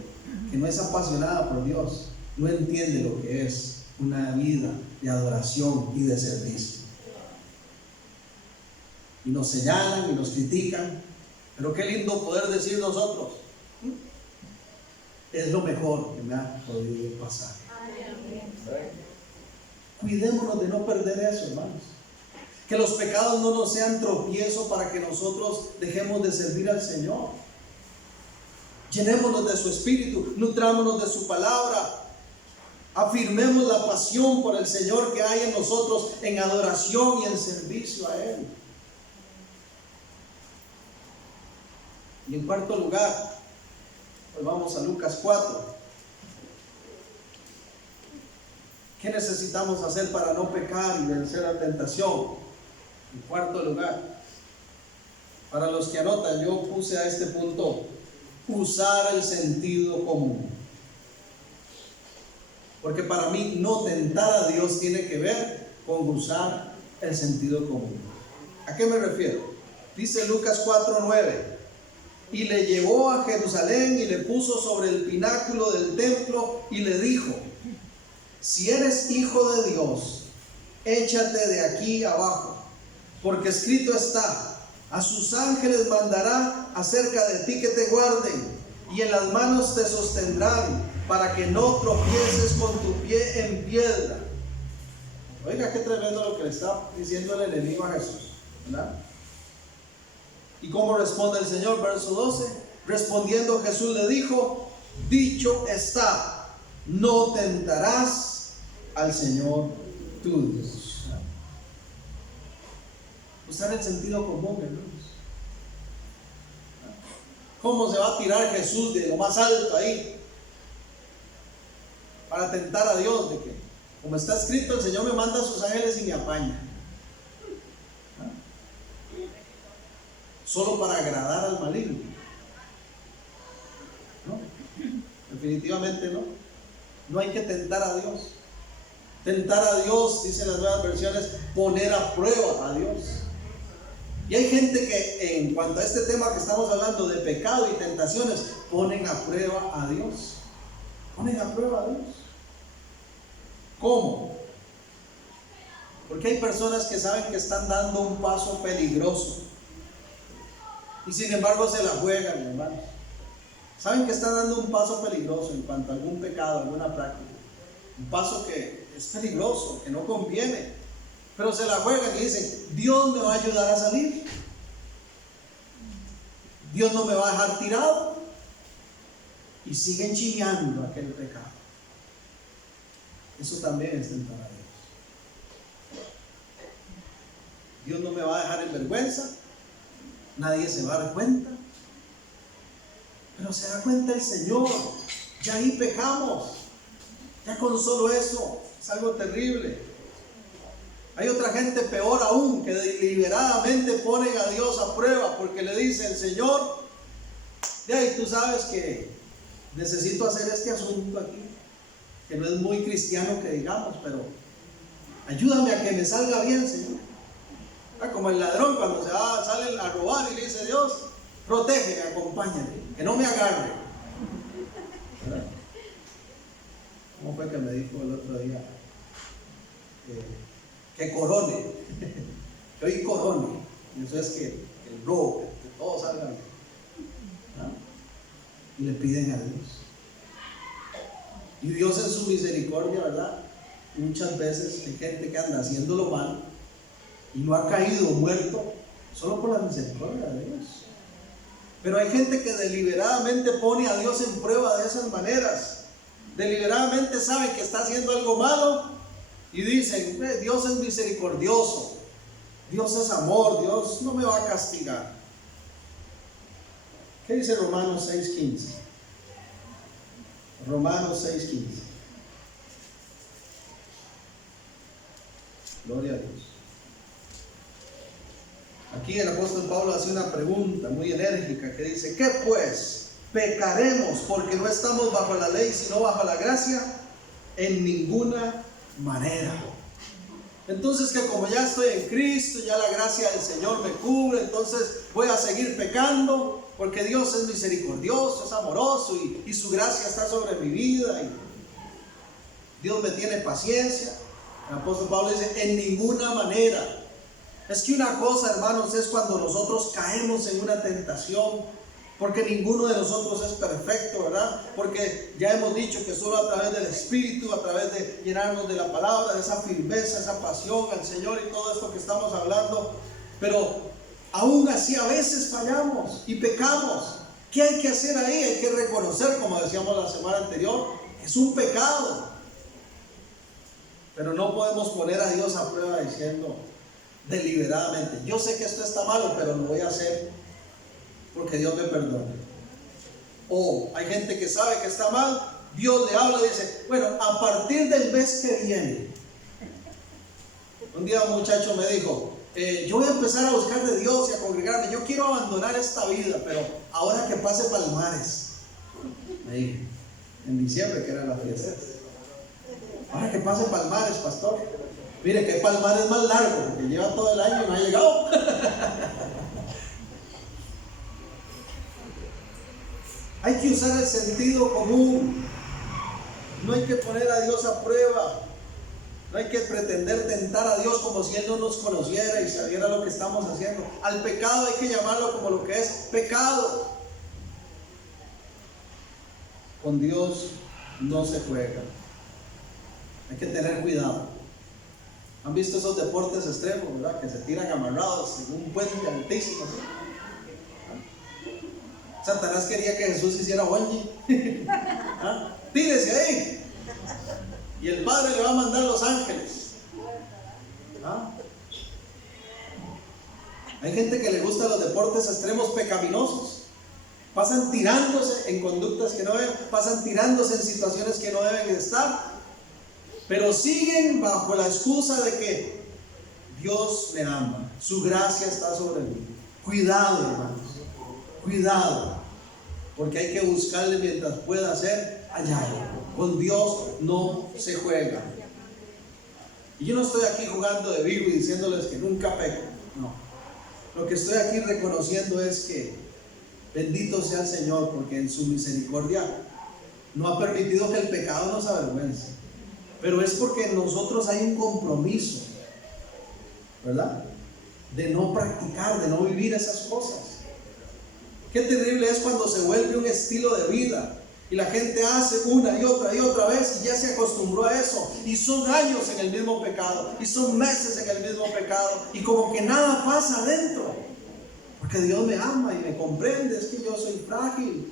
que no es apasionada por Dios no entiende lo que es una vida de adoración y de servicio. Y nos señalan y nos critican, pero qué lindo poder decir nosotros: es lo mejor que me ha podido pasar. Cuidémonos de no perder eso, hermanos. Que los pecados no nos sean tropiezo para que nosotros dejemos de servir al Señor. Llenémonos de su Espíritu, nutrámonos de su palabra. Afirmemos la pasión por el Señor que hay en nosotros en adoración y en servicio a Él. Y en cuarto lugar, pues vamos a Lucas 4. ¿Qué necesitamos hacer para no pecar y vencer la tentación? En cuarto lugar, para los que anotan, yo puse a este punto, usar el sentido común. Porque para mí no tentar a Dios tiene que ver con usar el sentido común. ¿A qué me refiero? Dice Lucas 4:9. Y le llevó a Jerusalén y le puso sobre el pináculo del templo y le dijo: si eres hijo de Dios, échate de aquí abajo, porque escrito está: a sus ángeles mandará acerca de ti que te guarden, y en las manos te sostendrán, para que no tropieces con tu pie en piedra. Oiga, qué tremendo lo que le está diciendo el enemigo a Jesús, ¿verdad? ¿Y cómo responde el Señor? Verso 12. Respondiendo Jesús le dijo: dicho está, no tentarás al Señor tu Dios. Usar el sentido común, hermanos. ¿Cómo se va a tirar Jesús de lo más alto ahí para tentar a Dios? De que, como está escrito, el Señor me manda a sus ángeles y me apaña. Solo para agradar al maligno. No, definitivamente no. No hay que tentar a Dios. Tentar a Dios, dicen las nuevas versiones, poner a prueba a Dios. Y hay gente que en cuanto a este tema que estamos hablando de pecado y tentaciones, ponen a prueba a Dios. Ponen a prueba a Dios. ¿Cómo? Porque hay personas que saben que están dando un paso peligroso y sin embargo se la juegan, hermanos. Saben que están dando un paso peligroso en cuanto a algún pecado, alguna práctica. Un paso que es peligroso, que no conviene. Pero se la juegan y dicen: Dios me va a ayudar a salir. Dios no me va a dejar tirado. Y siguen chineando aquel pecado. Eso también es tentar a Dios. Dios no me va a dejar en vergüenza. Nadie se va a dar cuenta. Pero se da cuenta el Señor. Ya ahí pecamos. Ya con solo eso es algo terrible. Hay otra gente peor aún, que deliberadamente ponen a Dios a prueba porque le dicen: Señor, ya, y tú sabes que necesito hacer este asunto aquí, que no es muy cristiano que digamos, pero ayúdame a que me salga bien, Señor. Como el ladrón cuando sale a robar y le dice: Dios, protégeme, acompáñame, que no me agarre. ¿Verdad? ¿Cómo fue que me dijo el otro día? Que corone, que hoy corone. Y eso es que el robo, que todo salga bien. ¿Ah? Y le piden a Dios. Y Dios en su misericordia, ¿verdad? Muchas veces hay gente que anda haciéndolo mal y no ha caído muerto solo por la misericordia de Dios. Pero hay gente que deliberadamente pone a Dios en prueba de esas maneras. Deliberadamente saben que está haciendo algo malo y dicen: Dios es misericordioso, Dios es amor, Dios no me va a castigar. ¿Qué dice Romanos 6:15? Romanos 6:15. Gloria a Dios. Aquí el apóstol Pablo hace una pregunta muy enérgica que dice: ¿qué pues? ¿Pecaremos porque no estamos bajo la ley sino bajo la gracia? En ninguna manera. Entonces, que como ya estoy en Cristo, ya la gracia del Señor me cubre, entonces voy a seguir pecando porque Dios es misericordioso, es amoroso y su gracia está sobre mi vida y Dios me tiene paciencia. El apóstol Pablo dice: en ninguna manera. Es que una cosa, hermanos, es cuando nosotros caemos en una tentación porque ninguno de nosotros es perfecto, ¿verdad? Porque ya hemos dicho que solo a través del Espíritu, a través de llenarnos de la palabra, de esa firmeza, esa pasión al Señor y todo esto que estamos hablando, pero aún así a veces fallamos y pecamos. ¿Qué hay que hacer ahí? Hay que reconocer, como decíamos la semana anterior, que es un pecado. Pero no podemos poner a Dios a prueba diciendo deliberadamente, yo sé que esto está malo, pero lo voy a hacer porque Dios me perdona. O hay gente que sabe que está mal, Dios le habla y dice, bueno, a partir del mes que viene. Un día un muchacho me dijo, yo voy a empezar a buscar de Dios y a congregarme, yo quiero abandonar esta vida, pero ahora que pase Palmares, me dije, en diciembre que eran las fiestas, ahora que pase Palmares, pastor, mire que Palmares más largo, porque lleva todo el año y no ha llegado. Hay que usar el sentido común, no hay que poner a Dios a prueba. No hay que pretender tentar a Dios como si Él no nos conociera y sabiera lo que estamos haciendo. Al pecado hay que llamarlo como lo que es pecado. Con Dios no se juega. Hay que tener cuidado. ¿Han visto esos deportes extremos, verdad? Que se tiran amarrados en un puente altísimo, ¿sí? Satanás quería que Jesús hiciera bungee. ¿Ah? Tírese ahí. Y el Padre le va a mandar los ángeles. ¿Ah? Hay gente que le gusta los deportes extremos pecaminosos. Pasan tirándose en conductas que no deben, pasan tirándose en situaciones que no deben estar, pero siguen bajo la excusa de que Dios me ama, su gracia está sobre mí. Cuidado, hermanos, cuidado, porque hay que buscarle mientras pueda ser hallado. Con Dios no se juega. Y yo no estoy aquí jugando de vivo y diciéndoles que nunca peco. No. Lo que estoy aquí reconociendo es que bendito sea el Señor, porque en su misericordia no ha permitido que el pecado nos avergüence. Pero es porque en nosotros hay un compromiso, ¿verdad? De no practicar, de no vivir esas cosas. Qué terrible es cuando se vuelve un estilo de vida. Y la gente hace una y otra vez y ya se acostumbró a eso. Y son años en el mismo pecado. Y son meses en el mismo pecado. Y como que nada pasa adentro. Porque Dios me ama y me comprende. Es que yo soy frágil.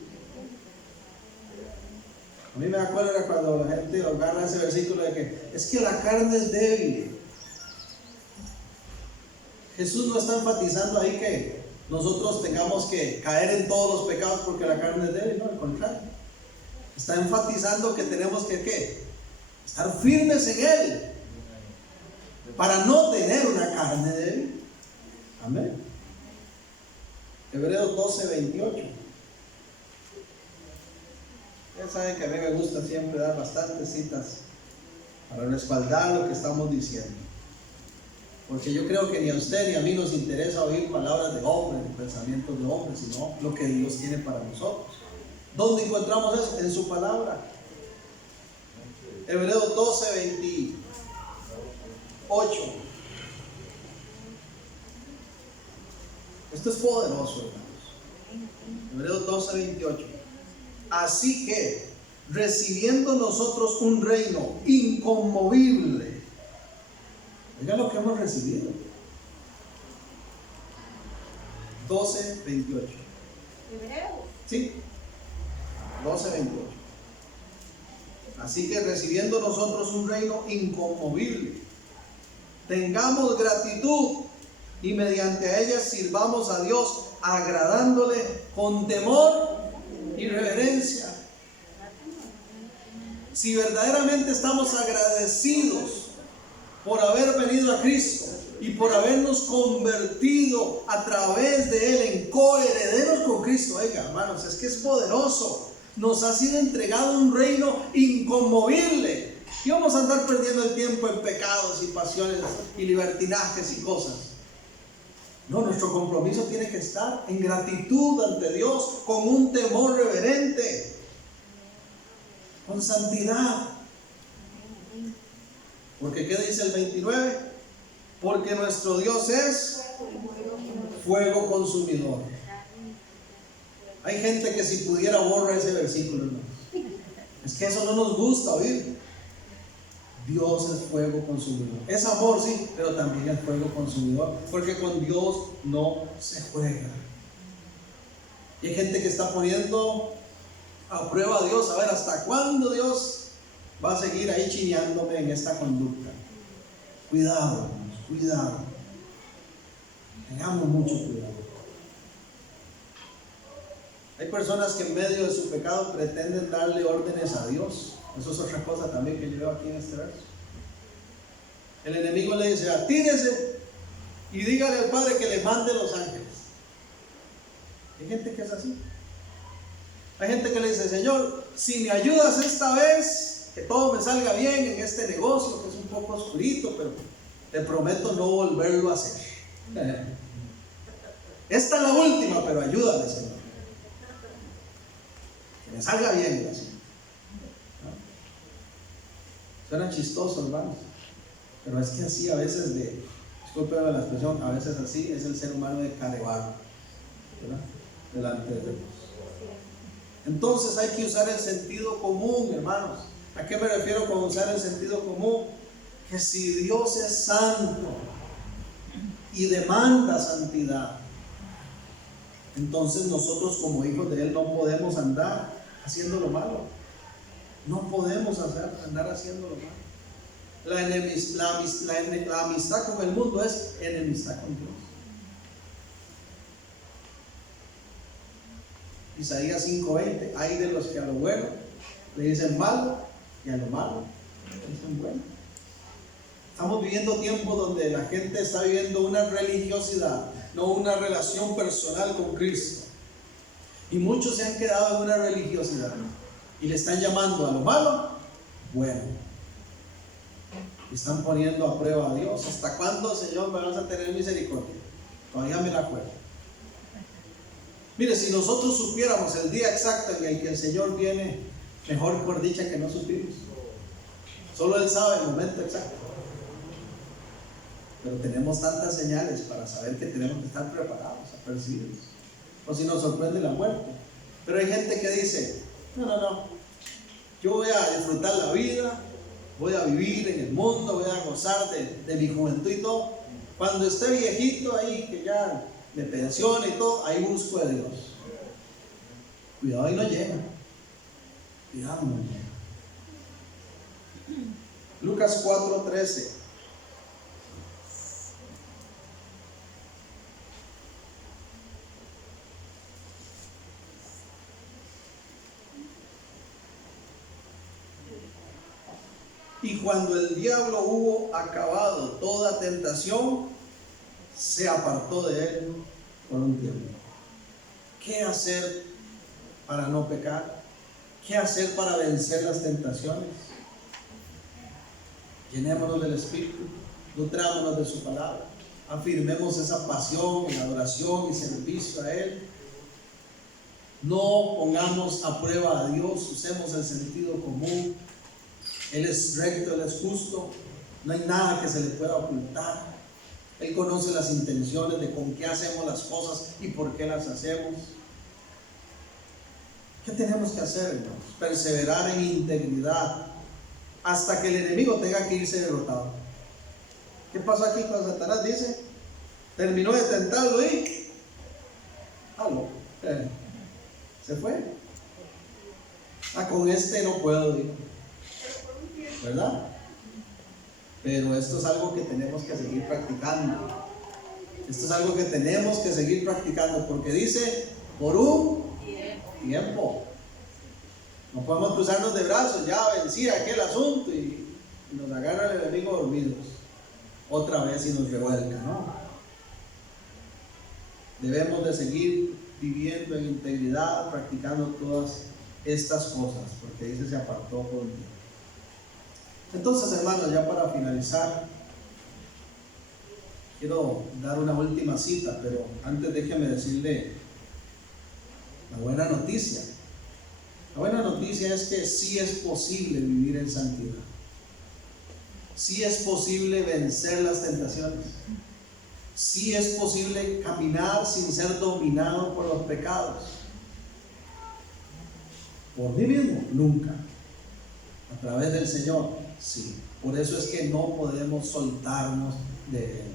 A mí me acuerdo cuando la gente agarra ese versículo de que es que la carne es débil. Jesús no está enfatizando ahí que nosotros tengamos que caer en todos los pecados porque la carne es débil. No, al contrario. Está enfatizando que tenemos que ¿qué? Estar firmes en Él para no tener una carne débil. Amén. Hebreos 12:28. Ya saben que a mí me gusta siempre dar bastantes citas para respaldar lo que estamos diciendo. Porque yo creo que ni a usted ni a mí nos interesa oír palabras de hombres, ni pensamientos de hombres, sino lo que Dios tiene para nosotros. ¿Dónde encontramos eso? En su palabra. Hebreos 12:28. Esto es poderoso, hermanos. Hebreos 12:28. Así que, recibiendo nosotros un reino inconmovible, oigan lo que hemos recibido. 12:28. Hebreos. Sí. 12:28. Así que recibiendo nosotros un reino inconmovible, tengamos gratitud y mediante ella sirvamos a Dios agradándole con temor y reverencia. Si verdaderamente estamos agradecidos por haber venido a Cristo y por habernos convertido a través de Él en coherederos con Cristo, oiga, hermanos, es que es poderoso. Nos ha sido entregado un reino inconmovible. Y vamos a andar perdiendo el tiempo en pecados y pasiones y libertinajes y cosas. No, nuestro compromiso tiene que estar en gratitud ante Dios, con un temor reverente, con santidad. Porque ¿qué dice el 29? Porque nuestro Dios es fuego consumidor. Hay gente que si pudiera borra ese versículo, hermanos. Es que eso no nos gusta oír. Dios es fuego consumidor. Es amor, sí, pero también es fuego consumidor, porque con Dios no se juega. Y hay gente que está poniendo a prueba a Dios. A ver, ¿hasta cuándo Dios va a seguir ahí chineándome en esta conducta? Cuidado, hermanos, cuidado. Tengamos mucho cuidado. Hay personas que en medio de su pecado pretenden darle órdenes a Dios. Eso es otra cosa también que yo veo aquí en este verso. El enemigo le dice: atírese y dígale al Padre que le mande los ángeles. Hay gente que es así. Hay gente que le dice: Señor, si me ayudas esta vez, que todo me salga bien en este negocio, que es un poco oscurito, pero te prometo no volverlo a hacer. Esta es la última, pero ayúdame, Señor. Que me salga bien, así. Suena chistoso, hermanos, pero es que así a veces discúlpeme la expresión, a veces así es el ser humano de carebarro, ¿verdad? Delante de Dios. Entonces hay que usar el sentido común, hermanos. ¿A qué me refiero con usar el sentido común? Que si Dios es santo y demanda santidad, entonces nosotros como hijos de Él no podemos andar haciendo lo malo. No podemos andar haciendo lo malo. La amistad con el mundo es enemistad con Dios. Isaías 5:20: hay de los que a lo bueno le dicen malo, y a lo malo le dicen bueno. Estamos viviendo tiempos donde la gente está viviendo una religiosidad, no una relación personal con Cristo. Y muchos se han quedado en una religiosidad y le están llamando a lo malo bueno. Y están poniendo a prueba a Dios. ¿Hasta cuándo, Señor, me vas a tener misericordia? Todavía me la acuerdo. Mire, si nosotros supiéramos el día exacto en el que el Señor viene, mejor por dicha que no supimos. Solo Él sabe el momento exacto. Pero tenemos tantas señales para saber que tenemos que estar preparados, apercibidos. O si nos sorprende la muerte. Pero hay gente que dice: no, yo voy a disfrutar la vida, voy a vivir en el mundo, voy a gozar de mi juventud y todo. Cuando esté viejito ahí, que ya me pensione y todo, ahí busco a Dios. Cuidado, ahí no llega. Cuidado, no llega. Lucas 4:13. Y cuando el diablo hubo acabado toda tentación, se apartó de él por un tiempo. ¿Qué hacer para no pecar? ¿Qué hacer para vencer las tentaciones? Llenémonos del Espíritu, nutrámonos de su palabra, afirmemos esa pasión en adoración y servicio a Él. No pongamos a prueba a Dios, usemos el sentido común. Él es recto, Él es justo, no hay nada que se le pueda ocultar. Él conoce las intenciones de con qué hacemos las cosas y por qué las hacemos. ¿Qué tenemos que hacer, hermanos? Perseverar en integridad hasta que el enemigo tenga que irse derrotado. ¿Qué pasó aquí cuando Satanás dice? Terminó de tentarlo y se fue. Con este no puedo ir, ¿verdad? Pero esto es algo que tenemos que seguir practicando. Esto es algo que tenemos que seguir practicando, porque dice: por un tiempo. No podemos cruzarnos de brazos, ya vencí aquel asunto y nos agarra el enemigo dormidos otra vez y nos revuelca, ¿no? Debemos de seguir viviendo en integridad, practicando todas estas cosas, porque dice: se apartó por un tiempo. Entonces, hermanos, ya para finalizar, quiero dar una última cita, pero antes déjeme decirle la buena noticia. La buena noticia es que sí es posible vivir en santidad. Sí es posible vencer las tentaciones. Sí es posible caminar sin ser dominado por los pecados. Por mí mismo, nunca. A través del Señor, sí. Por eso es que no podemos soltarnos de Él.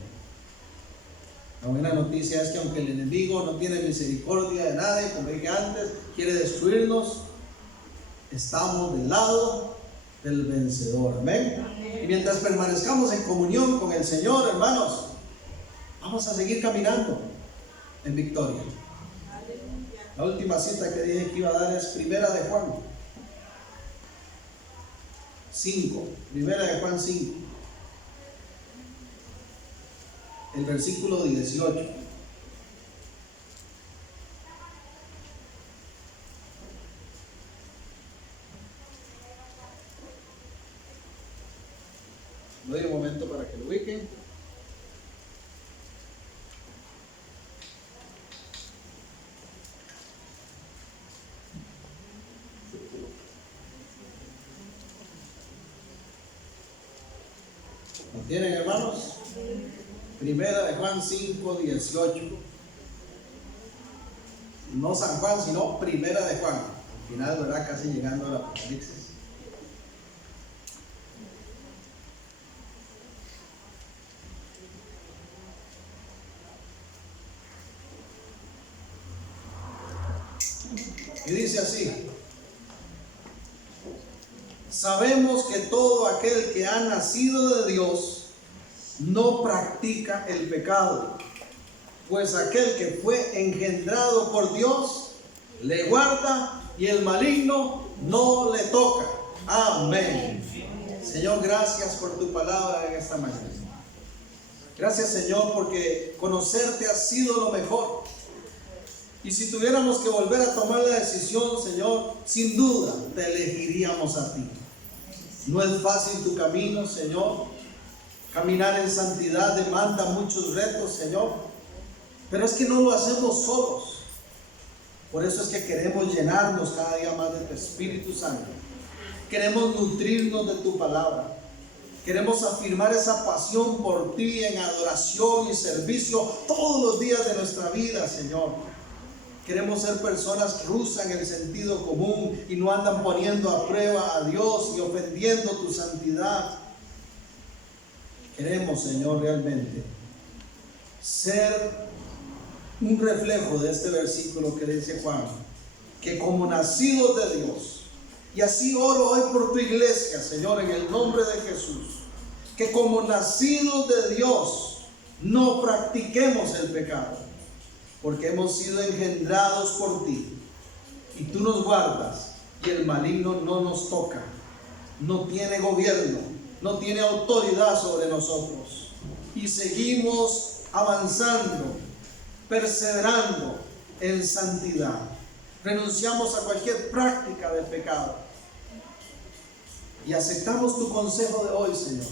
La buena noticia es que aunque el enemigo no tiene misericordia de nadie, como dije antes, quiere destruirnos, estamos del lado del vencedor. Amén. Y mientras permanezcamos en comunión con el Señor, hermanos, vamos a seguir caminando en victoria. La última cita que dije que iba a dar es Primera de Juan 5. Primera de Juan 5. El versículo 18. Doy un momento para que lo ubiquen. ¿Lo tienen, hermanos? Primera de Juan 5, 18. No San Juan, sino Primera de Juan. Al final, ¿verdad? Casi llegando al Apocalipsis. Y dice así: sabemos que todo aquel que ha nacido de Dios no practica el pecado, pues aquel que fue engendrado por Dios le guarda y el maligno no le toca. Amén. Señor, gracias por tu palabra en esta mañana. Gracias, Señor, porque conocerte ha sido lo mejor. Y si tuviéramos que volver a tomar la decisión, Señor, sin duda te elegiríamos a ti. No es fácil tu camino, Señor. Caminar en santidad demanda muchos retos, Señor. Pero es que no lo hacemos solos. Por eso es que queremos llenarnos cada día más de tu Espíritu Santo. Queremos nutrirnos de tu palabra. Queremos afirmar esa pasión por ti en adoración y servicio todos los días de nuestra vida, Señor. Queremos ser personas que usan el sentido común y no andan poniendo a prueba a Dios y ofendiendo tu santidad. Queremos, Señor, realmente ser un reflejo de este versículo que dice Juan, que como nacidos de Dios, y así oro hoy por tu iglesia, Señor, en el nombre de Jesús, que como nacidos de Dios no practiquemos el pecado, porque hemos sido engendrados por ti y tú nos guardas y el maligno no nos toca, no tiene gobierno, no tiene autoridad sobre nosotros y seguimos avanzando, perseverando en santidad. Renunciamos a cualquier práctica de pecado y aceptamos tu consejo de hoy, Señor.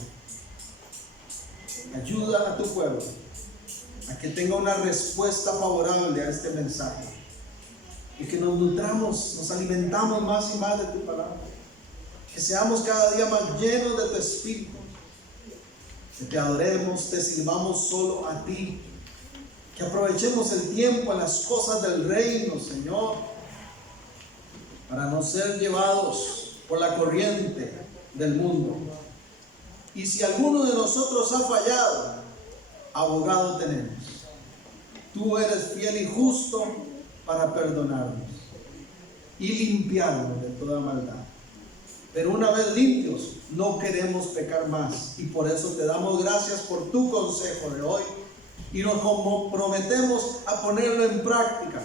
Ayuda a tu pueblo a que tenga una respuesta favorable a este mensaje y que nos nutramos, nos alimentamos más y más de tu palabra, que seamos cada día más llenos de tu Espíritu, que te adoremos, te sirvamos solo a ti, que aprovechemos el tiempo en las cosas del reino, Señor, para no ser llevados por la corriente del mundo. Y si alguno de nosotros ha fallado, abogado tenemos. Tú eres fiel y justo para perdonarnos y limpiarnos de toda maldad. Pero una vez limpios, no queremos pecar más. Y por eso te damos gracias por tu consejo de hoy. Y nos comprometemos a ponerlo en práctica,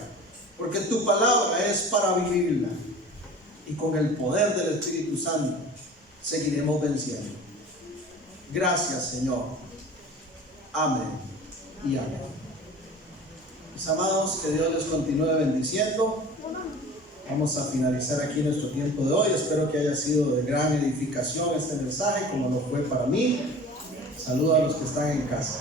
porque tu palabra es para vivirla. Y con el poder del Espíritu Santo seguiremos venciendo. Gracias, Señor. Amén y amén. Mis amados, que Dios les continúe bendiciendo. Vamos a finalizar aquí nuestro tiempo de hoy. Espero que haya sido de gran edificación este mensaje, como lo fue para mí. Saludos a los que están en casa.